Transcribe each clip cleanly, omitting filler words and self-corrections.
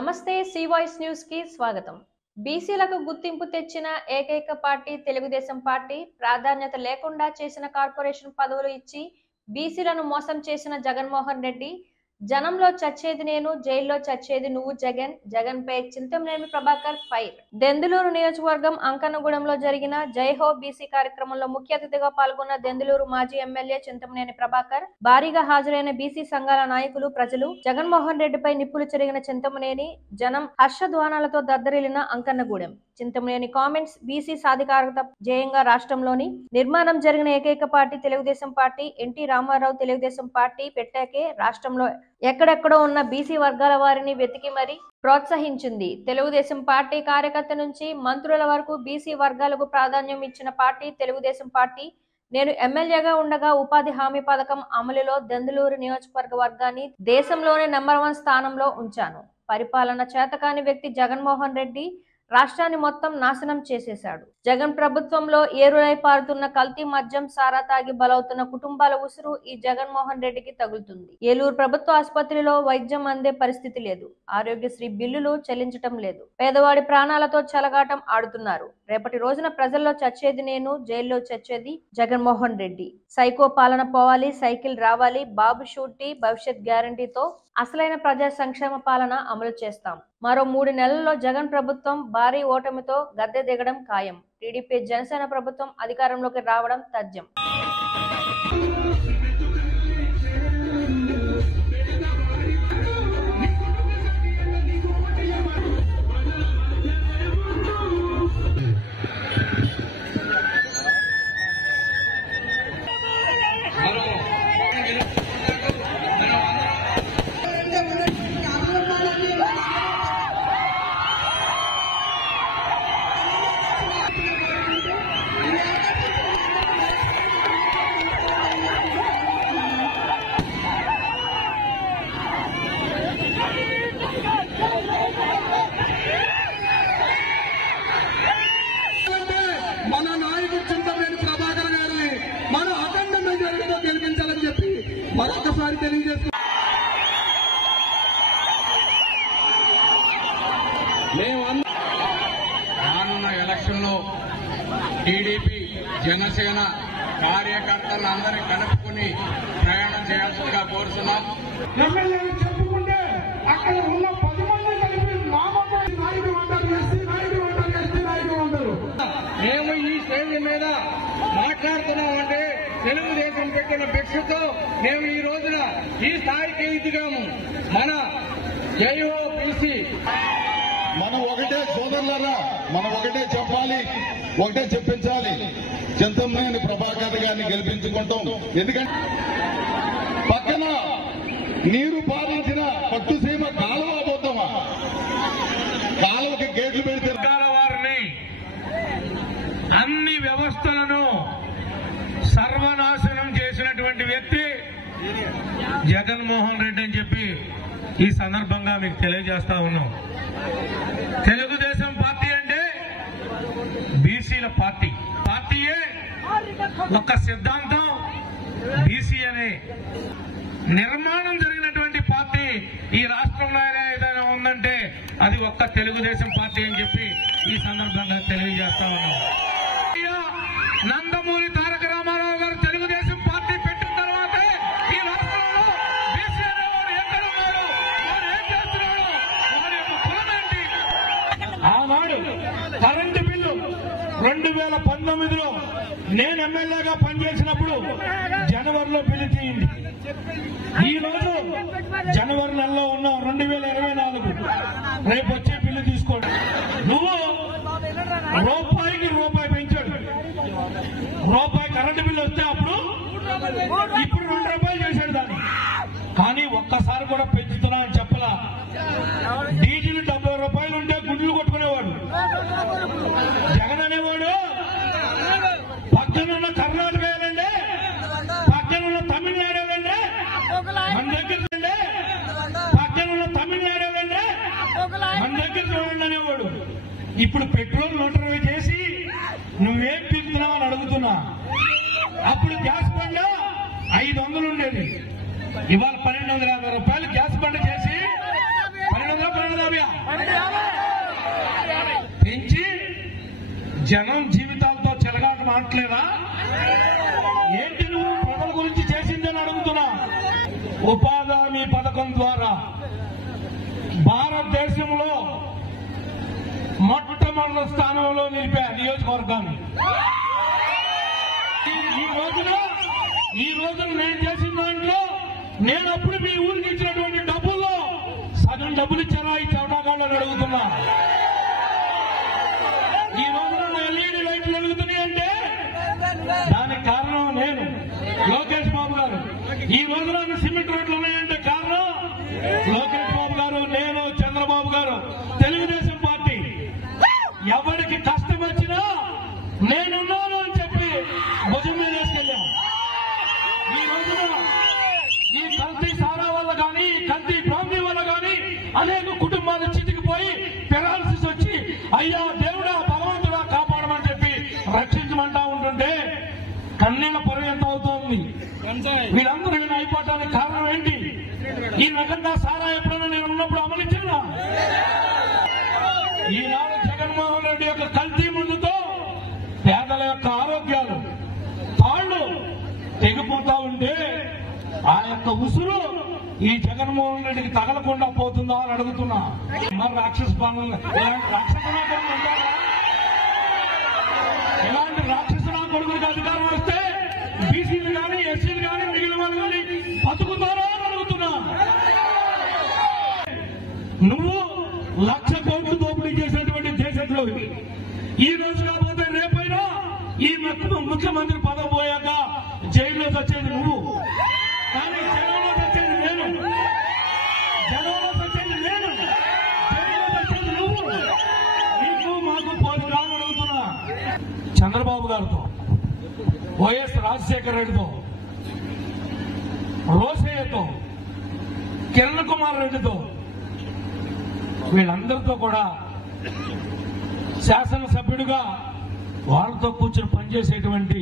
నమస్తే C voice news కి స్వాగతం. బీసీలకు గుర్తింపు తెచ్చిన ఏకైక పార్టీ తెలుగుదేశం పార్టీ. ప్రాధాన్యత లేకుండా చేసిన కార్పొరేషన్ పదవులు ఇచ్చి బీసీలను మోసం చేసిన జగన్మోహన్ రెడ్డి. జనంలో చచ్చేది నేను, జైల్లో చచ్చేది నువ్వు జగన్. జగన్ పై చింతమనేని ప్రభాకర్ ఫైర్. దెందులూరు నియోజకవర్గం అంకన్నగూడెంలో జరిగిన జైహో బీసీ కార్యక్రమంలో ముఖ్య అతిథిగా పాల్గొన్న దెందులూరు మాజీ ఎమ్మెల్యే చింతమనేని ప్రభాకర్, భారీగా హాజరైన బీసీ సంఘాల నాయకులు, ప్రజలు. జగన్మోహన్ రెడ్డిపై నిప్పులు చెరిగిన చింతమనేని, జనం హర్షధ్వానాలతో దద్దరిల్లిన అంకన్నగూడెం. చింతమనేని కామెంట్స్. బీసీ సాధికారత జయంగా రాష్ట్రంలోని నిర్మాణం జరిగిన ఏకైక party Telugu Desam party. NT Ramarao Telugu Desam party పెట్టాకే రాష్ట్రంలో ఎక్కడెక్కడో ఉన్న బీసీ వర్గాల వారిని వెతికి మరీ ప్రోత్సహించింది. తెలుగుదేశం పార్టీ కార్యకర్త నుంచి మంత్రుల వరకు బీసీ వర్గాలకు ప్రాధాన్యం ఇచ్చిన పార్టీ తెలుగుదేశం పార్టీ. నేను ఎమ్మెల్యేగా ఉండగా ఉపాధి హామీ పథకం అమలులో దెందులూరు నియోజకవర్గ వర్గాన్ని దేశంలోనే నెంబర్ 1 స్థానంలో ఉంచాను. పరిపాలన చేతకాని వ్యక్తి జగన్మోహన్ రెడ్డి రాష్ట్రాన్ని మొత్తం నాశనం చేసేశాడు. జగన్ ప్రభుత్వంలో ఏరులై పారుతున్న కల్తీ మద్యం, సారా తాగి బలవుతున్న కుటుంబాల ఉసురు ఈ జగన్మోహన్ రెడ్డికి తగులుతుంది. ఏలూరు ప్రభుత్వ ఆసుపత్రిలో వైద్యం అందే పరిస్థితి లేదు. ఆరోగ్యశ్రీ బిల్లులు చెల్లించటం లేదు. పేదవాడి ప్రాణాలతో చెలగాటం ఆడుతున్నారు. రేపటి రోజున ప్రజల్లో చచ్చేది నేను, జైల్లో చచ్చేది జగన్మోహన్ రెడ్డి. సైకో పాలన పోవాలి, సైకిల్ రావాలి, బాబు షూటీ, భవిష్యత్ గ్యారంటీతో అసలైన ప్రజా సంక్షేమ పాలన అమలు చేస్తాం. మరో 3 నెలల్లో జగన్ ప్రభుత్వం భారీ ఓటమితో గద్దె దిగడం ఖాయం. టీడీపీ జనసేన ప్రభుత్వం అధికారంలోకి రావడం తథ్యం. మన నాయకుడు చింతమనేని ప్రభాకర్ గారిని మన అఖండ మెజారిటీతో గెలిపించాలని చెప్పి మరొకసారి తెలియజేస్తున్నాం. రానున్న ఎలక్షన్ లో టీడీపీ జనసేన కార్యకర్తలందరినీ కలుపుకుని ప్రయాణం చేయాల్సిందిగా కోరుతున్నాం. ఎమ్మెల్యేలు చెప్పుకుంటే అక్కడ ఉన్న 10 మంది కలిపి నామపడి నాయకుడు అంటారు, ఎస్సీ నాయకుడు అంటారు, ఎస్టీ నాయకుడు అంటారు. మేము ఈ స్టేజ్ మీద మాట్లాడుతున్నామంటే తెలుగుదేశం పెట్టిన భిక్షతో మేము ఈ రోజున ఈ స్థాయికి ఎదిగాము. మన జైహో బీసీ. మనం ఒకటే సోదరులారా, మనం ఒకటే చెప్పాలి, ఒకటే చెప్పించాలి. చింతమనేని ప్రభాకర్ గారిని గెలిపించుకుంటాం. ఎందుకంటే పక్కన నీరు పారించిన పట్టుసీమ కాలువ పోతామా, కాలువకి గేట్లు పెడితే వారిని అన్ని వ్యవస్థలను సర్వనాశనం చేసినటువంటి వ్యక్తి జగన్మోహన్ రెడ్డి అని చెప్పి ఈ సందర్భంగా మీకు తెలియజేస్తా ఉన్నాం. తెలుగుదేశం పార్టీ అంటే బీసీల పార్టీ. పార్టీయే ఒక సిద్ధాంతం, బీసీ అనే నిర్మాణం జరిగినటువంటి పార్టీ ఈ రాష్ట్రంలో ఏదైనా ఉందంటే అది ఒక్క తెలుగుదేశం పార్టీ అని చెప్పి ఈ సందర్భంగా తెలియజేస్తా ఉన్నాం. నందమూరి తారక రామారావు గారు తెలుగుదేశం పార్టీ పెట్టిన తర్వాతే ఈ రాష్ట్రంలో బీసీ అనేవాడు ఎక్కడున్నాడు, వాడు ఏం చేస్తున్నాడు, వాడి యొక్క కులం ఏంటి. ఆనాడు కరెంటు బిల్లు 2019లో నేను ఎమ్మెల్యేగా పనిచేసినప్పుడు జనవరిలో బిల్లు తీయండి. ఈ రోజు జనవరి నెలలో ఉన్నాం, 2024. రేపు వచ్చే బిల్లు తీసుకోండి. నువ్వు రూపాయికి రూపాయి పెంచాడు. రూపాయి కరెంటు బిల్లు వస్తే అప్పుడు ఇప్పుడు 2 రూపాయలు చేశాడు దాన్ని. కానీ ఒక్కసారి కూడా పెంచుతున్నా అని చెప్పలా. డీజిల్ 70 రూపాయలు ఉంటే గుండెలు కొట్టుకునేవాడు జగన్ అనేవాడు. పక్కనున్న కర్ణాటక ఏదండి, పక్కనున్న తమిళనాడు ఏదండి, మన దగ్గర పక్కనున్న తమిళనాడు ఏదండి, మన దగ్గర చూడండి అనేవాడు. ఇప్పుడు పెట్రోల్ 120 చేసి నువ్వేం పీకుతున్నావు అని అడుగుతున్నా. అప్పుడు గ్యాస్ బండ 500 ఉండేది, ఇవాళ 1250 రూపాయలు గ్యాస్ బండ చేసి 1250 జనం జీవితాలతో చెలగాట మాట్లేదా? ఏంటి నువ్వు ప్రజల గురించి చేసిందని అడుగుతున్నా. ఉపాధి హామీ పథకం ద్వారా భారతదేశంలో మొట్టమొదటి స్థానంలో నిలిపా నియోజకవర్గాన్ని. ఈ రోజున నేను చేసిన దాంట్లో నేను అప్పుడు మీ ఊరికి ఇచ్చినటువంటి డబ్బుల్లో సగం డబ్బులు ఇచ్చారా ఈ చవటాగాళ్ళని అడుగుతున్నా. ఈ రోజున ఎల్ఈడి లైట్లు వెలుగుతున్నాయి అంటే దానికి కారణం నేను, లోకేష్ బాబు గారు. ఈ రోజున సిమెంట్ రోడ్లు ఉన్నాయంటే కారణం లోకేష్ బాబు గారు, నేను, చంద్రబాబు గారు, తెలుగుదేశం పార్టీ. ఎవరికి కష్టం వచ్చినా నేనున్నాను అని చెప్పి భుజం మీద వేసుకెళ్ళాం. ఈ రోజున ఈ కల్తీ సారా వల్ల కానీ, కల్తీ బ్రాందీ వల్ల కానీ అనేక కుటుంబాలు చితికిపోయి పెరాలసిస్ వచ్చి అయ్యా దేవుడా భగవంతుడా కాపాడమని చెప్పి రక్షించమంటా ఉంటుంటే కన్నీళ్ల పర్యంతం అవుతోంది. వీళ్ళందరూ నేను అయిపోవటానికి కారణం ఏంటి? ఈ రకంగా సారా ఎప్పుడైనా నేను ఉన్నప్పుడు అమలించానా? ఈనాడు జగన్మోహన్ రెడ్డి యొక్క కల్తీ ముందుతో పేదల యొక్క ఆరోగ్యాలు తాళ్లు తెగిపోతా ఉంటే ఆ యొక్క ఉసురు ఈ జగన్మోహన్ రెడ్డికి తగలకుండా పోతుందా అని అడుగుతున్నా. మరి రాక్షస పాలన, ఇలాంటి రాక్షస నా కొడుకులకి అధికారం వస్తే బీసీలు కానీ, ఎస్సీలు కానీ, మిగిలిన వాళ్ళు కానీ బతుకుతారా అని అడుగుతున్నా. నువ్వు 1,00,000 కోట్లు దోపిడీ చేసినటువంటి దేశంలో ఈ రోజు కాకపోతే రేపైనా ఈ ముఖ్యమంత్రి పదవి పోయాక జైల్లో వచ్చేది నువ్వు, కానీ జనంలో వచ్చేది నేను, జనంలో వచ్చేది నేను, జైల్లో వచ్చేది నువ్వు. నీకు మాకు పోదు కాని అడుగుతున్నా. చంద్రబాబు గారితో, వైఎస్ రాజశేఖర రెడ్డితో, రోసయ్యతో, కిరణ్ కుమార్ రెడ్డితో, వీళ్ళందరితో కూడా శాసనసభ్యుడిగా వాళ్ళతో కూర్చొని పనిచేసేటువంటి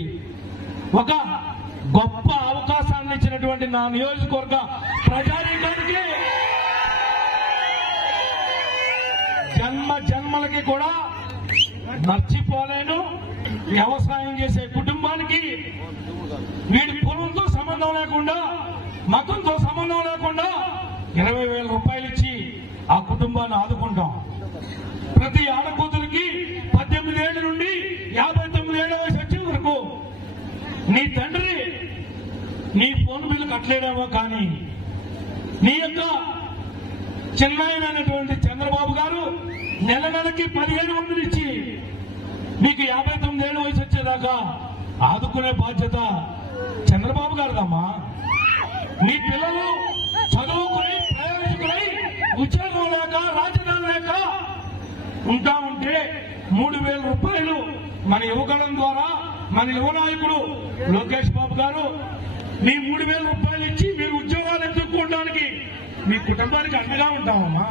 ఒక గొప్ప అవకాశాన్ని ఇచ్చినటువంటి నా నియోజకవర్గ ప్రజానీకానికి జన్మలకి కూడా మర్చిపోలేను. వ్యవసాయం చేసే కుటుంబానికి వీడి కులంతో సంబంధం లేకుండా, మతంతో సంబంధం లేకుండా 20,000 రూపాయలు ఇచ్చి ఆ కుటుంబాన్ని ఆదుకుంటాం. ప్రతి ఆడకూతురికి 18 ఏళ్ల నుండి 59 ఏళ్ల వయసు వచ్చే వరకు నీ తండ్రి నీ ఫోన్ బిల్లు కట్టలేడేమో కానీ నీ యొక్క చిన్నాయనైనటువంటి చంద్రబాబు గారు నెల నెలకి 15,000 ఇచ్చి మీకు 59 ఏళ్ల వయసు వచ్చేదాకా ఆదుకునే బాధ్యత చంద్రబాబు గారిదమ్మా. నీ పిల్లలు చదువుకుని ప్రయోజకులై ఉద్యోగం లేక, రాజధాని లేక ఉంటా ఉంటే 3,000 రూపాయలు మన యువగళం ద్వారా మన యువ నాయకుడు లోకేష్ బాబు గారు మీ 3,000 రూపాయలు ఇచ్చి మీరు ఉద్యోగాలు ఎదుర్కోవడానికి మీ కుటుంబానికి అండగా ఉంటామమ్మా.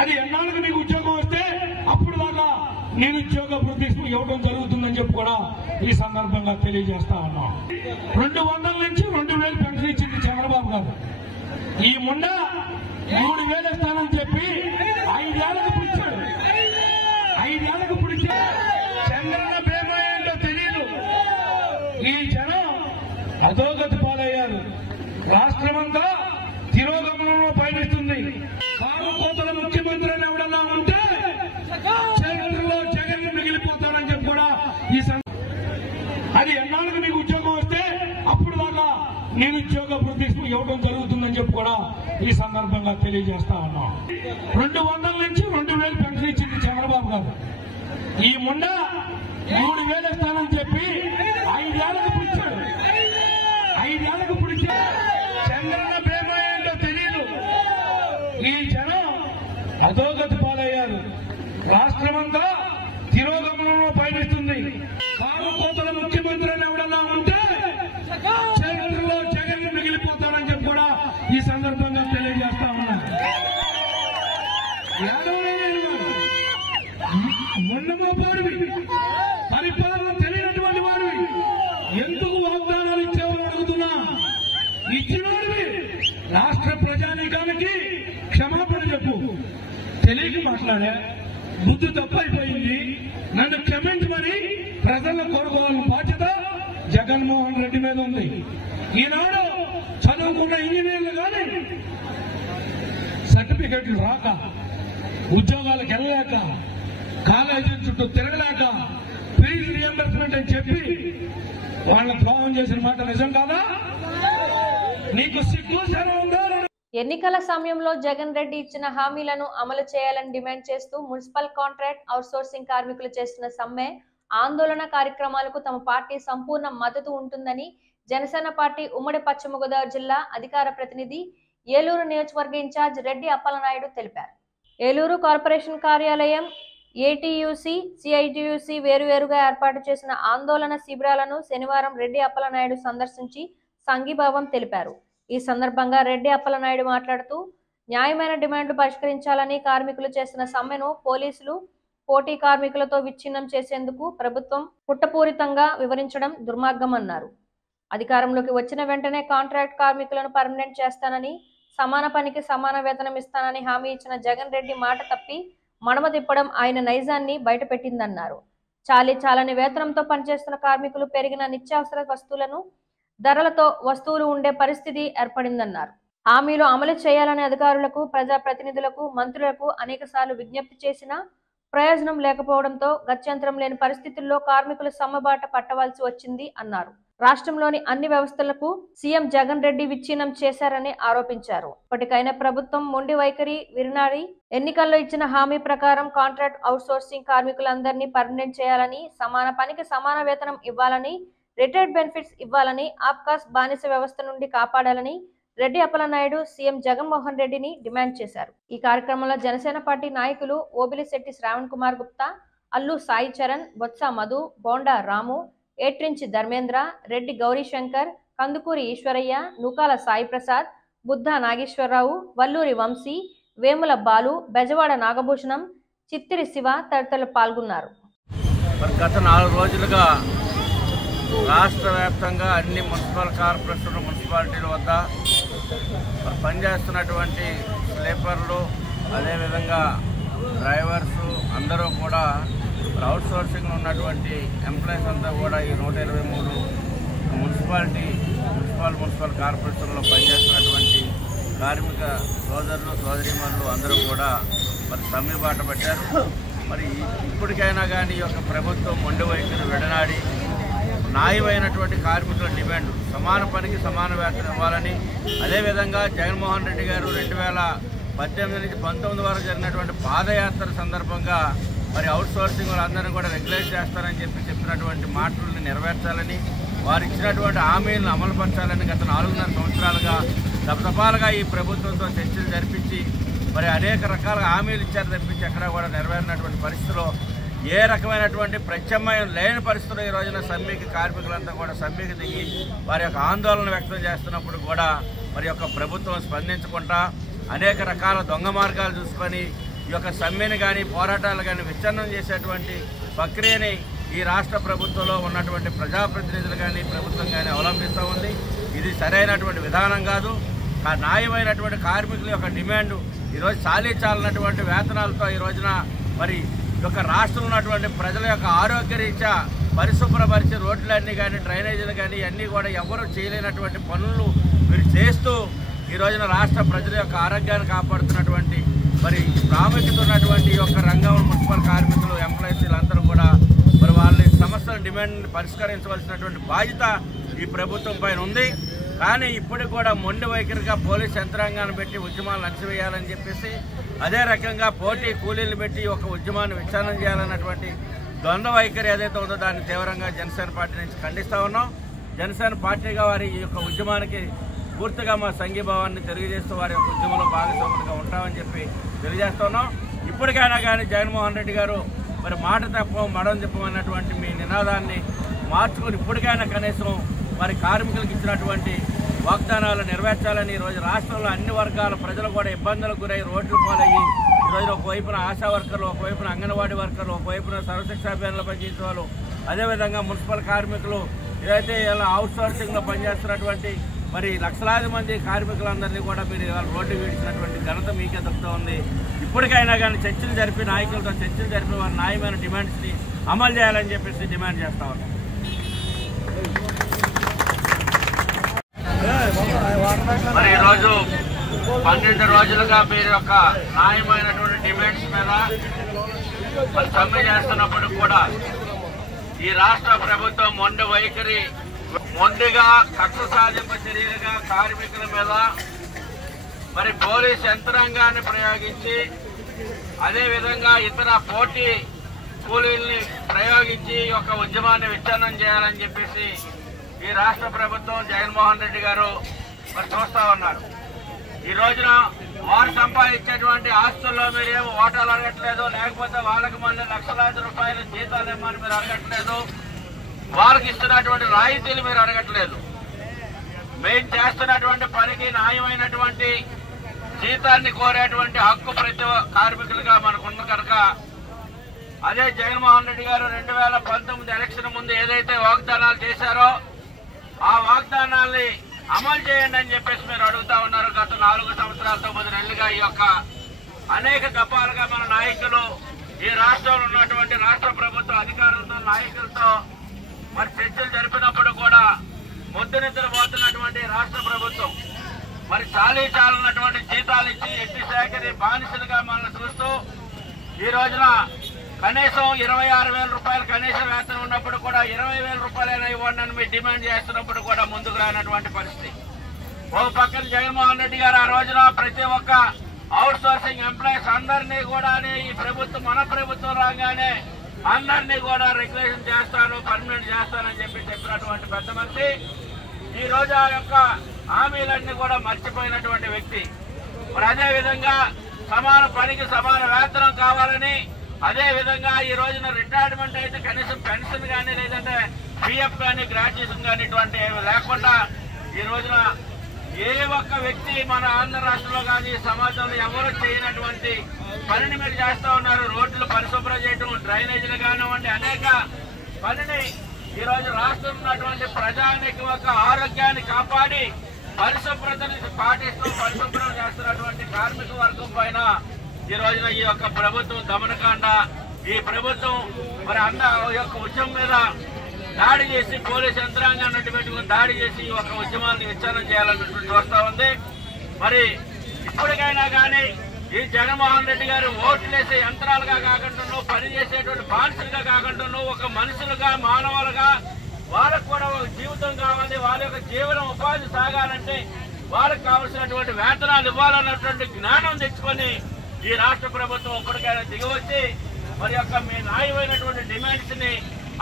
అది ఎన్నాళ్ళకి మీకు ఉద్యోగం వస్తే అప్పుడు దాకా నిరుద్యోగ వృద్ధి ఇవ్వడం జరుగుతుందని చెప్పి కూడా ఈ సందర్భంగా తెలియజేస్తా ఉన్నాం. 200 నుంచి 2,000 పెన్షన్ ఇచ్చింది చంద్రబాబు గారు. ఈ ముండ 3,000 ఇస్తానని చెప్పి 5 ఏళ్లకు పిలిచాడు. 5 ఏళ్లకు పిలిచాడు. చంద్రన్న ప్రేమ ఏంటో తెలియదు. ఈ జనం అధోగతి పాలయ్యారు. రాష్ట్రమంతా తిరోగమనంలో పయనిస్తుంది. కారు కోతల ముఖ్యమంత్రి అని ఎవడన్నా ఉంటే చరిత్రలో జగన్ మిగిలిపోతాడని చెప్పి కూడా ఈ అది ఎన్నాళ్ళకి మీకు ఉద్యోగం వస్తే అప్పుడు దాకా నిరుద్యోగ వృద్ధి ఇవ్వడం జరుగుతుందని చెప్పి కూడా ఈ సందర్భంగా తెలియజేస్తా ఉన్నాం. 200 నుంచి 2,000 పెన్షన్ ఇచ్చింది చంద్రబాబు గారు. ఈ ముండ 3,000 ఇస్తానని చెప్పి 5 ఏళ్లకు పిలిచాడు. 5 ఏళ్లకు పిలిచాడు. చంద్రన్న ప్రేమ ఏంటో తెలియదు. ఈ జనం అధోగతి పాలయ్యారు. రాష్ట్రమంతా తిరోగమనంలో పయనిస్తుంది. కారు కోతల ముఖ్యమంత్రి అని ఎవడన్నా ఉంటే చరిత్రలో జగన్ మిగిలిపోతాడని చెప్పి కూడా ఈ సందర్భంగా తెలియజేస్తా ఉన్నాను. మొన్నమోపాడివి, పరిపాలన తెలియనటువంటి వాడివి, ఎందుకు వాగ్దానాలు ఇచ్చేవారు అడుగుతున్నా. ఇచ్చినోడివి రాష్ట్ర ప్రజానీకానికి క్షమాపణ చెప్పు. తెలియక మాట్లాడా బుద్ధి తప్పైపోయింది. నన్ను క్షమించమని ప్రజలను కోరుకోవాలని బాధ్యత జగన్మోహన్ రెడ్డి మీద ఉంది. ఈనాడు చదువుకున్న ఇంజనీర్లు కానీ సర్టిఫికెట్లు రాక, ఉద్యోగాలకు వెళ్ళలేక, కాలేజీల చుట్టూ తిరగలేక, ఫీజు రియంబర్స్మెంట్ అని చెప్పి వాళ్ళ ద్రోహం చేసిన మాట నిజం కాదా? నీకు సిగ్గు శరం ఉందా? ఎన్నికల సమయంలో జగన్ రెడ్డి ఇచ్చిన హామీలను అమలు చేయాలని డిమాండ్ చేస్తూ మున్సిపల్ కాంట్రాక్ట్ అవుట్సోర్సింగ్ కార్మికులు చేస్తున్న సమ్మె ఆందోళన కార్యక్రమాలకు తమ పార్టీ సంపూర్ణ మద్దతు ఉంటుందని జనసేన పార్టీ ఉమ్మడి పశ్చిమ గోదావరి జిల్లా అధికార ప్రతినిధి ఏలూరు నియోజకవర్గ ఇన్ఛార్జ్ రెడ్డి అప్పలనాయుడు తెలిపారు. ఏలూరు కార్పొరేషన్ కార్యాలయం, ఏటీయూసీ, సిఐటియూసీ వేరువేరుగా ఏర్పాటు చేసిన ఆందోళన శిబిరాలను శనివారం రెడ్డి అప్పలనాయుడు సందర్శించి సంఘీభావం తెలిపారు. ఈ సందర్భంగా రెడ్డి అప్పలనాయుడు మాట్లాడుతూ న్యాయమైన డిమాండ్లు పరిష్కరించాలని, కార్మికులు చేస్తున్న సమ్మెను పోలీసులు పోటీ కార్మికులతో విచ్ఛిన్నం చేసేందుకు ప్రభుత్వం కుట్రపూరితంగా వివరించడం దుర్మార్గమన్నారు. అధికారంలోకి వచ్చిన వెంటనే కాంట్రాక్ట్ కార్మికులను పర్మనెంట్ చేస్తానని, సమాన పనికి సమాన వేతనం ఇస్తానని హామీ ఇచ్చిన జగన్ రెడ్డి మాట తప్పి మడమ తిప్పడం ఆయన నైజాన్ని బయటపెట్టిందన్నారు. చాలని వేతనంతో పనిచేస్తున్న కార్మికులు పెరిగిన నిత్యావసర వస్తువులను ధరలతో వస్తువులు ఉండే పరిస్థితి ఏర్పడిందన్నారు. హామీలు అమలు చేయాలని అధికారులకు, ప్రజాప్రతినిధులకు, మంత్రులకు అనేకసార్లు విజ్ఞప్తి చేసినా ప్రయోజనం లేకపోవడంతో గత్యంతరం లేని పరిస్థితుల్లో కార్మికులు సమ్మబాట పట్టవలసి వచ్చింది అన్నారు. రాష్ట్రంలోని అన్ని వ్యవస్థలకు సీఎం జగన్ రెడ్డి విచ్ఛిన్నం చేశారని ఆరోపించారు. ఇప్పటికైనా ప్రభుత్వం మొండి వైఖరి విరనాడి ఎన్నికల్లో ఇచ్చిన హామీ ప్రకారం కాంట్రాక్ట్ అవుట్సోర్సింగ్ కార్మికులందరినీ పర్మనెంట్ చేయాలని, సమాన పనికి సమాన వేతనం ఇవ్వాలని, రిటైర్డ్ బెనిఫిట్స్ ఇవ్వాలని, ఆప్కాస్ బానిస వ్యవస్థ నుండి కాపాడాలని రెడ్డి అప్పలనాయుడు సీఎం జగన్మోహన్ రెడ్డిని డిమాండ్ చేశారు. ఈ కార్యక్రమంలో జనసేన పార్టీ నాయకులు ఓబిలిశెట్టి శ్రావణ్ కుమార్ గుప్తా, అల్లు సాయి చరణ్, బొత్స మధు, బోండా రాము, ఏట్రించి ధర్మేంద్ర, రెడ్డి గౌరీశంకర్, కందుకూరి ఈశ్వరయ్య, నూకాల సాయి ప్రసాద్, బుద్ధ నాగేశ్వరరావు, వల్లూరి వంశీ, వేముల బాలు, బెజవాడ నాగభూషణం, చిత్తిరి శివ తదితరులు పాల్గొన్నారు. గత 4 రోజులుగా రాష్ట్ర వ్యాప్తంగా అన్ని మున్సిపల్ కార్పొరేషన్, మున్సిపాలిటీల వద్ద పనిచేస్తున్నటువంటి స్లీపర్లు, అదేవిధంగా డ్రైవర్సు అందరూ కూడా అవుట్సోర్సింగ్లో ఉన్నటువంటి ఎంప్లాయీస్ అంతా కూడా ఈ 123 మున్సిపల్ కార్పొరేషన్లో పనిచేస్తున్నటువంటి కార్మిక సోదరులు, సోదరీమణులు అందరూ కూడా మరి సమ్మె బాట పట్టారు. మరి ఇప్పటికైనా కానీ ఈ యొక్క ప్రభుత్వం మొండి వైఖరి విడనాడి న్యాయమైనటువంటి కార్మికుల డిమాండ్ సమాన పనికి సమాన వేతనం ఇవ్వాలని, అదేవిధంగా జగన్మోహన్ రెడ్డి గారు 2018 నుంచి 19 వరకు జరిగినటువంటి పాదయాత్ర సందర్భంగా మరి అవుట్సోర్సింగ్ వాళ్ళందరినీ కూడా రెగ్యులేట్ చేస్తారని చెప్పినటువంటి మాటలను నెరవేర్చాలని, వారు ఇచ్చినటువంటి హామీలను అమలుపరచాలని గత 4.5 సంవత్సరాలుగా దఫదఫాలుగా ఈ ప్రభుత్వంతో చర్చలు జరిపించి మరి అనేక రకాల హామీలు ఇచ్చారు తప్పించి ఎక్కడా కూడా నెరవేరినటువంటి పరిస్థితిలో, ఏ రకమైనటువంటి ప్రత్యామ్నాయం లేని పరిస్థితుల్లో ఈ రోజున సమ్మెకి కార్మికులంతా కూడా సమ్మెకి దిగి వారి యొక్క ఆందోళన వ్యక్తం చేస్తున్నప్పుడు కూడా మరి యొక్క ప్రభుత్వం స్పందించకుండా అనేక రకాల దొంగ మార్గాలు చూసుకొని ఈ యొక్క సమ్మెని కానీ పోరాటాలు కానీ విచ్ఛిన్నం చేసేటువంటి ప్రక్రియని ఈ రాష్ట్ర ప్రభుత్వంలో ఉన్నటువంటి ప్రజాప్రతినిధులు కానీ ప్రభుత్వం కానీ అవలంబిస్తూ ఉంది. ఇది సరైనటువంటి విధానం కాదు. ఆ న్యాయమైనటువంటి కార్మికుల యొక్క డిమాండ్ ఈరోజు చాలినటువంటి వేతనాలతో ఈ రోజున మరి ఈ యొక్క రాష్ట్రంలో ఉన్నటువంటి ప్రజల యొక్క ఆరోగ్యరీత్యా పరిశుభ్రపరిచే రోడ్లన్నీ కానీ డ్రైనేజీలు కానీ అన్నీ కూడా ఎవరు చేయలేనటువంటి పనులు మీరు చేస్తూ ఈ రోజున రాష్ట్ర ప్రజల యొక్క ఆరోగ్యాన్ని కాపాడుతున్నటువంటి మరి ప్రాముఖ్యత ఉన్నటువంటి ఈ యొక్క రంగం మున్సిపల్ కార్మికులు, ఎంప్లాయీస్ వీళ్ళందరూ కూడా మరి వాళ్ళ సమస్యల డిమాండ్ని పరిష్కరించవలసినటువంటి బాధ్యత ఈ ప్రభుత్వం పైన ఉంది. కానీ ఇప్పటికి కూడా మొండి వైఖరిగా పోలీస్ యంత్రాంగాన్ని పెట్టి ఉద్యమాలను అణచివేయాలని చెప్పేసి, అదే రకంగా పోటీ కూలీలు పెట్టి ఒక ఉద్యమాన్ని విచ్ఛిన్నం చేయాలన్నటువంటి ద్వంద్వ వైఖరి ఏదైతే ఉందో దాన్ని తీవ్రంగా జనసేన పార్టీ నుంచి ఖండిస్తూ ఉన్నాం. జనసేన పార్టీగా వారి ఈ యొక్క ఉద్యమానికి పూర్తిగా మా సంఘీభావాన్ని తెలియజేస్తూ వారి యొక్క ఉద్యమంలో భాగస్వాములుగా ఉంటామని చెప్పి తెలియజేస్తున్నాం. ఇప్పటికైనా కానీ జగన్మోహన్ రెడ్డి గారు మరి మాట తప్పం మడం చెప్పమన్నటువంటి మీ నినాదాన్ని మార్చుకుని ఇప్పటికైనా కనీసం మరి కార్మికులకు ఇచ్చినటువంటి వాగ్దానాలు నెరవేర్చాలని ఈరోజు రాష్ట్రంలో అన్ని వర్గాల ప్రజలు కూడా ఇబ్బందులకు గురై రోడ్లు పాలయ్యి ఈరోజు ఒకవైపున ఆశా వర్కర్లు, ఒకవైపున అంగన్వాడీ వర్కర్లు, ఒకవైపున సర్వశిక్షా అభియాన్లో పనిచేసే వాళ్ళు, అదేవిధంగా మున్సిపల్ కార్మికులు ఏదైతే ఇలా అవుట్సోర్సింగ్లో పనిచేస్తున్నటువంటి మరి లక్షలాది మంది కార్మికులందరినీ కూడా మీరు ఇవాళ రోడ్డు వీడిచినటువంటి ఘనత మీకే దక్కుతూ ఉంది. ఇప్పటికైనా కానీ చర్చలు జరిపి నాయకులతో చర్చలు జరిపి వారి న్యాయమైన డిమాండ్స్ని అమలు చేయాలని చెప్పేసి డిమాండ్ చేస్తా ఉన్నాం. మరి ఈరోజు 12 రోజులుగా మీరు యొక్క న్యాయమైనటువంటి డిమాండ్స్ మీద మరి సమ్మె చేస్తున్నప్పుడు కూడా ఈ రాష్ట్ర ప్రభుత్వం మొండి వైఖరి, మొండిగా కక్ష సాధింపు చర్యలుగా కార్మికుల మీద మరి పోలీస్ యంత్రాంగాన్ని ప్రయోగించి, అదేవిధంగా ఇతర పోటీ కూలీల్ని ప్రయోగించి ఈ యొక్క ఉద్యమాన్ని విచ్ఛిన్నం చేయాలని చెప్పేసి ఈ రాష్ట్ర ప్రభుత్వం జగన్మోహన్ రెడ్డి గారు మరి చూస్తా ఉన్నారు. ఈ రోజున వారు సంపాదించేటువంటి ఆస్తుల్లో మీరేమో ఓటాలు అడగట్లేదు, లేకపోతే వాళ్ళకి మళ్ళీ లక్షలాది రూపాయల జీతాలు ఇవ్వమని మీరు అడగట్లేదు, వాళ్ళకి ఇస్తున్నటువంటి రాయితీలు మీరు అడగట్లేదు. మేము చేస్తున్నటువంటి పనికి న్యాయమైనటువంటి జీతాన్ని కోరేటువంటి హక్కు ప్రతి కార్మికులుగా మనకున్న కనుక అదే జగన్మోహన్ రెడ్డి గారు 2019 ఎలక్షన్ ముందు ఏదైతే వాగ్దానాలు చేశారో ఆ వాగ్దానాల్ని అమలు చేయండి అని చెప్పేసి మీరు అడుగుతా ఉన్నారు. గత 4 సంవత్సరాల 9 నెలలుగా ఈ యొక్క అనేక దఫాలుగా మన నాయకులు ఈ రాష్ట్రంలో ఉన్నటువంటి రాష్ట్ర ప్రభుత్వ అధికారులతో నాయకులతో మరి చర్చలు జరిపినప్పుడు కూడా ముద్దు నిద్రపోతున్నటువంటి రాష్ట్ర ప్రభుత్వం మరి చాలినటువంటి జీతాలు ఇచ్చి ఎట్టి శాఖని బానిసలుగా మనల్ని చూస్తూ ఈ రోజున కనీసం 26,000 రూపాయలు కనీస వేతనం ఉన్నప్పుడు కూడా 20,000 రూపాయలైనా ఇవ్వండి అని మీరు డిమాండ్ చేస్తున్నప్పుడు కూడా ముందుకు రానటువంటి పరిస్థితి. ఓ పక్కన జగన్మోహన్ రెడ్డి గారు ఆ రోజున ప్రతి ఒక్క అవుట్ సోర్సింగ్ ఎంప్లాయీస్ అందరినీ కూడా ఈ ప్రభుత్వం మన ప్రభుత్వం రాగానే అందరినీ కూడా రెగ్యులేషన్ చేస్తాను, పర్మనెంట్ చేస్తానని చెప్పినటువంటి పెద్ద మనిషి ఈ రోజు ఆ యొక్క హామీలన్నీ కూడా మర్చిపోయినటువంటి వ్యక్తి. మరి అదేవిధంగా సమాన పనికి సమాన వేతనం కావాలని, అదేవిధంగా ఈ రోజున రిటైర్మెంట్ అయితే కనీసం పెన్షన్ కానీ లేదంటే పిఎఫ్ కానీ గ్రాడ్యుయేషన్ కానీ ఇటువంటి లేకుండా ఈ రోజున ఏ ఒక్క వ్యక్తి మన ఆంధ్ర రాష్ట్రంలో కానీ సమాజంలో ఎవరు చేయనటువంటి పనిని మీరు చేస్తూ ఉన్నారు. రోడ్లు పరిశుభ్రం చేయడం, డ్రైనేజీలు కానివ్వండి, అనేక పనిని ఈ రోజు రాష్ట్రంలో ఉన్నటువంటి ప్రజానికి ఒక ఆరోగ్యాన్ని కాపాడి పరిశుభ్రతని పాటిస్తూ పరిశుభ్రం చేస్తున్నటువంటి కార్మిక వర్గం పైన ఈ రోజున ఈ యొక్క ప్రభుత్వం దమనకాండ, ఈ ప్రభుత్వం మరి యొక్క ఉద్యమం మీద దాడి చేసి పోలీసు యంత్రాంగాన్ని పెట్టుకుని దాడి చేసి ఈ యొక్క ఉద్యమాన్ని విచ్ఛిన్నం చేయాలన్నటువంటి చూస్తా ఉంది. మరి ఇప్పటికైనా కానీ ఈ జగన్మోహన్ రెడ్డి గారు ఓట్లేసే యంత్రాలుగా కాకుండా, పనిచేసేటువంటి బానిసలుగా కాకుండా ఒక మనుషులుగా మానవులుగా వాళ్ళకు కూడా ఒక జీవితం కావాలి, వాళ్ళ యొక్క జీవనం ఉపాధి సాగాలంటే వాళ్ళకు కావలసినటువంటి వేతనాలు ఇవ్వాలన్నటువంటి జ్ఞానం తెచ్చుకొని ఈ రాష్ట్ర ప్రభుత్వం ఇప్పటికైనా దిగివచ్చి మరి యొక్క మీ న్యాయమైనటువంటి డిమాండ్స్ ని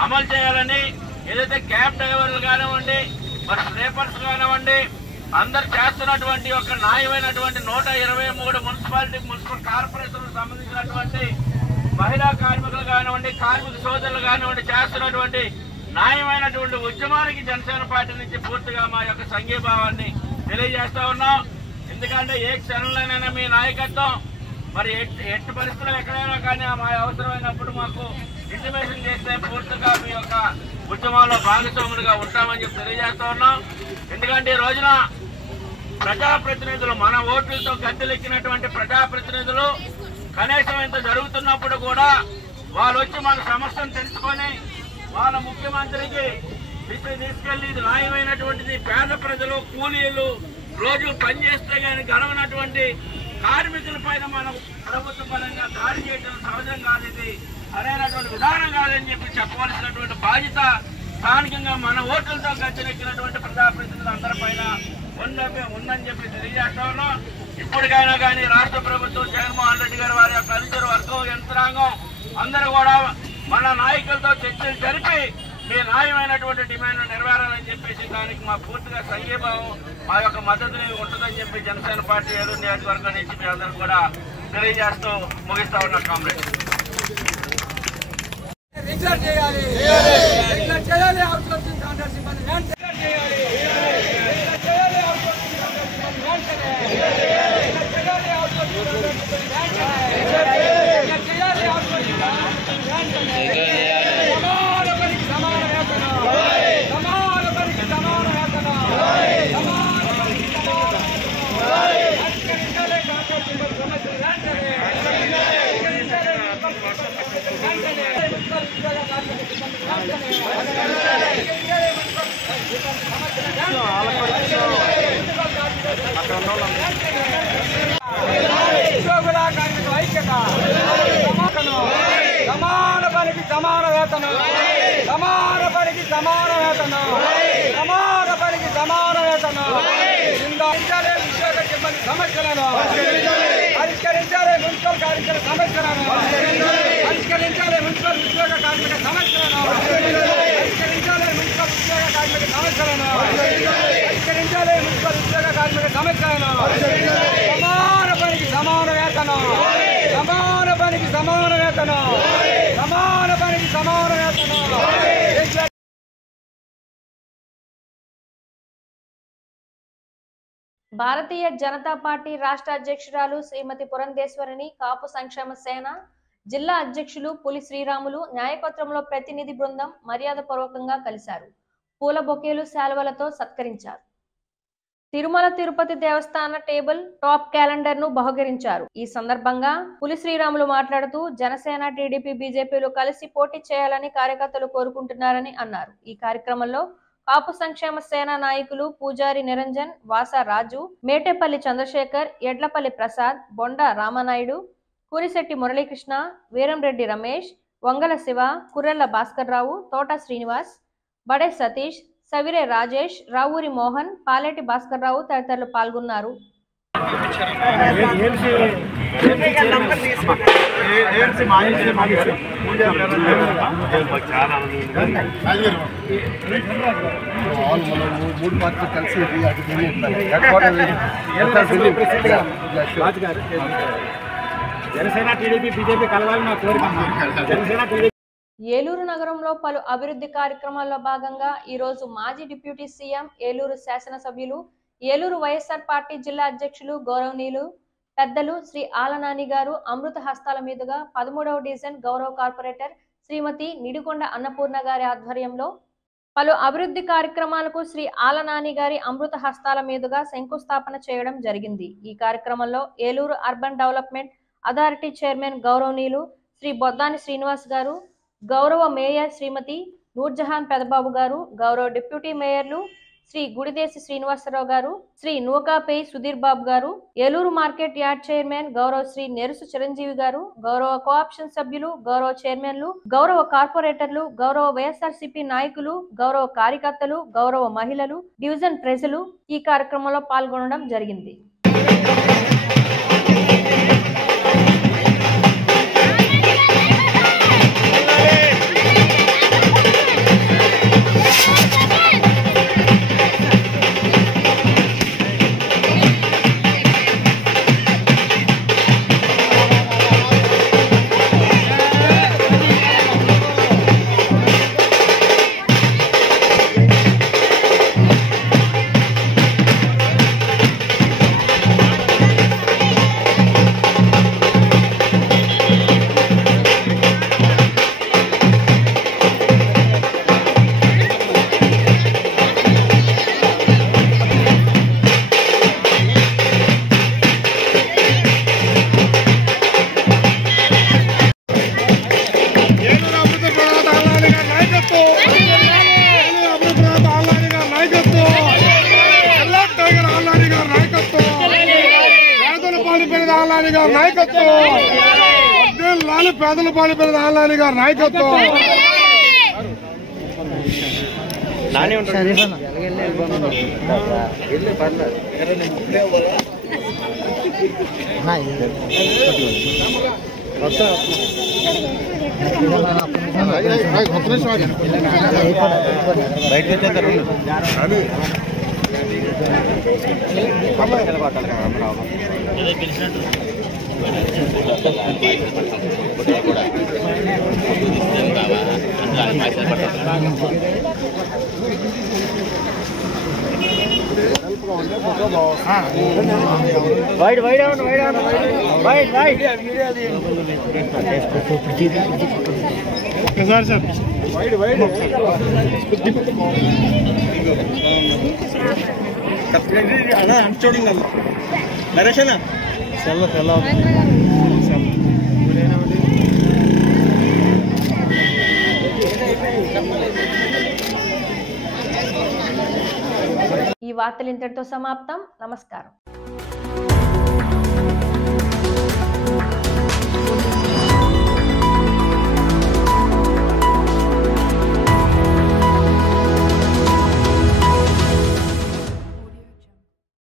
అమలు చేయాలని, ఏదైతే క్యాబ్ డ్రైవర్లు కానివ్వండి, మరి స్లీపర్స్ కానివ్వండి, అందరు చేస్తున్నటువంటి ఒక న్యాయమైనటువంటి 123 మున్సిపల్ కార్పొరేషన్లకు సంబంధించినటువంటి మహిళా కార్మికులు కానివ్వండి, కార్మిక సోదరులు కానివ్వండి చేస్తున్నటువంటి న్యాయమైనటువంటి ఉద్యమానికి జనసేన పార్టీ నుంచి పూర్తిగా మా యొక్క సంఘీభావాన్ని తెలియజేస్తా ఉన్నాం. ఎందుకంటే ఏ క్షణంలోనైనా మీ నాయకత్వం మరి ఎట్టి పరిస్థితుల్లో ఎక్కడైనా కానీ మా అవసరమైనప్పుడు మాకు ఇంటిమేషన్ చేస్తే పూర్తిగా మీ యొక్క ఉద్యమాల్లో భాగస్వాములుగా ఉంటామని చెప్పి తెలియజేస్తా ఉన్నాం. ఎందుకంటే ఈ రోజున ప్రజాప్రతినిధులు మన ఓట్లతో గద్దెలెక్కినటువంటి ప్రజాప్రతినిధులు కనీసం ఇంత జరుగుతున్నప్పుడు కూడా వాళ్ళు వచ్చి మన సమస్యను తెలుసుకొని వాళ్ళ ముఖ్యమంత్రికి తీసుకెళ్లి ఇది న్యాయమైనటువంటిది, పేద ప్రజలు కూలీలు రోజు పనిచేస్తే కానీ గడవనటువంటి కార్మికుల పైన మనం ప్రభుత్వ పరంగా దాడి చేయడం సహజం కాదు, ఇది సరైనటువంటి విధానం కాదని చెప్పి చెప్పవలసినటువంటి బాధ్యత స్థానికంగా మన ఓట్లతో గద్దెనెక్కినటువంటి ప్రజాప్రతినిధులు అందరిపైన ఉందని చెప్పి తెలియజేస్తా ఉన్నాం. ఇప్పటికైనా కానీ రాష్ట్ర ప్రభుత్వం జగన్మోహన్ రెడ్డి గారు వారి యొక్క అనుచరు వర్గం యంత్రాంగం అందరూ కూడా మన నాయకులతో చర్చలు జరిపి మీ న్యాయమైనటువంటి డిమాండ్ నెరవేరాలని చెప్పేసి దానికి మా పూర్తిగా సంఘీభావం మా యొక్క మద్దతు ఉంటుందని చెప్పి జనసేన పార్టీ ఏలూరు నియోజకవర్గం నుంచి మీ అందరూ కూడా తెలియజేస్తూ ముగిస్తా ఉన్న కాంగ్రెస్ సమస్యలు ఉద్యోగుల కార్మికుల ఐక్యత, సమాన పనికి సమాన వేతనం, సమాన పనికి సమాన వేతనం, సమాన పనికి సమాన వేతనం. పరిష్కరించాలి ఉద్యోగ సిబ్బంది సమస్యలను, పరిష్కరించాలి మున్సిపల్ కార్మికుల సమస్యలను, పరిష్కరించాలి మున్సిపల్ ఉద్యోగ కార్మిక సమస్యలను, పరిష్కరించాలి మున్సిపల్ ఉద్యోగ కార్మిక సమస్యలను, పరిష్కరించాలి మున్సిపల్ ఉద్యోగ కార్మిక సమస్యలను. సమాన పనికి సమాన వేతనం, సమాన పనికి సమాన వేతనం, సమాన పనికి సమాన వేతనం. భారతీయ జనతా పార్టీ రాష్ట్ర అధ్యక్షురాలు శ్రీమతి పురంధేశ్వరిని కాపు సంక్షేమ సేన జిల్లా అధ్యక్షులు పులి శ్రీరాములు న్యాయపత్రంలో ప్రతినిధి బృందం మర్యాదపూర్వకంగా కలిశారు. పూల బొకేలు శాలువలతో సత్కరించారు. తిరుమల తిరుపతి దేవస్థాన టేబుల్ టాప్ క్యాలెండర్ ను బహుకరించారు. ఈ సందర్భంగా పులి శ్రీరాములు మాట్లాడుతూ జనసేన, టీడీపీ, బీజేపీలు కలిసి పోటీ చేయాలని కార్యకర్తలు కోరుకుంటున్నారని అన్నారు. ఈ కార్యక్రమంలో కాపు సంక్షేమ సేన నాయకులు పూజారి నిరంజన్, వాస రాజు, మేటేపల్లి చంద్రశేఖర్, ఎడ్లపల్లి ప్రసాద్, బొండ రామనాయుడు, కూరిశెట్టి మురళీకృష్ణ, వీరంరెడ్డి రమేష్, వంగల శివ, కుర్రెళ్ల భాస్కర్ రావు, తోట శ్రీనివాస్, బడే సతీష్, సవిరే రాజేష్, రావూరి మోహన్, పాలేటి భాస్కర్ రావు తదితరులు పాల్గొన్నారు. ఏలూరు నగరంలో పలు అభివృద్ధి కార్యక్రమాల్లో భాగంగా ఈరోజు మాజీ డిప్యూటీ సీఎం, ఏలూరు శాసనసభ్యులు, ఏలూరు వైఎస్ఆర్ పార్టీ జిల్లా అధ్యక్షులు గౌరవనీయులు పెద్దలు శ్రీ ఆలనాని గారు అమృత హస్తాల మీదుగా 13వ డివిజన్ గౌరవ కార్పొరేటర్ శ్రీమతి నిడికొండ అన్నపూర్ణ గారి ఆధ్వర్యంలో పలు అభివృద్ధి కార్యక్రమాలకు శ్రీ ఆలనాని గారి అమృత హస్తాల మీదుగా శంకుస్థాపన చేయడం జరిగింది. ఈ కార్యక్రమంలో Eluru urban development authority chairman గౌరవనీయులు శ్రీ బొద్దాని శ్రీనివాస్ గారు, గౌరవ మేయర్ శ్రీమతి నూర్జహాన్ పెదబాబు గారు, గౌరవ డిప్యూటీ మేయర్లు శ్రీ గుడిదేశి శ్రీనివాసరావు గారు, శ్రీ నూకాపేయి సుధీర్ బాబు గారు, ఏలూరు మార్కెట్ యార్డ్ చైర్మన్ గౌరవ శ్రీ నెరుసు చిరంజీవి గారు, గౌరవ కోఆప్షన్ సభ్యులు, గౌరవ చైర్మన్లు, గౌరవ కార్పొరేటర్లు, గౌరవ వైఎస్ఆర్సీపీ నాయకులు, గౌరవ కార్యకర్తలు, గౌరవ మహిళలు, డివిజన్ ప్రజలు ఈ కార్యక్రమంలో పాల్గొనడం జరిగింది. పేదల పాలిపోయిన ఆలయాని గారి నాయకత్వం వైడ్ వైడ్ అవును వైడ్ అవును wide wide sir sir wide wide అలా చూడండి నరేష్ సెల్ల సెల్ల వార్తలు ఇంతటితో సమాప్తం. నమస్కారం.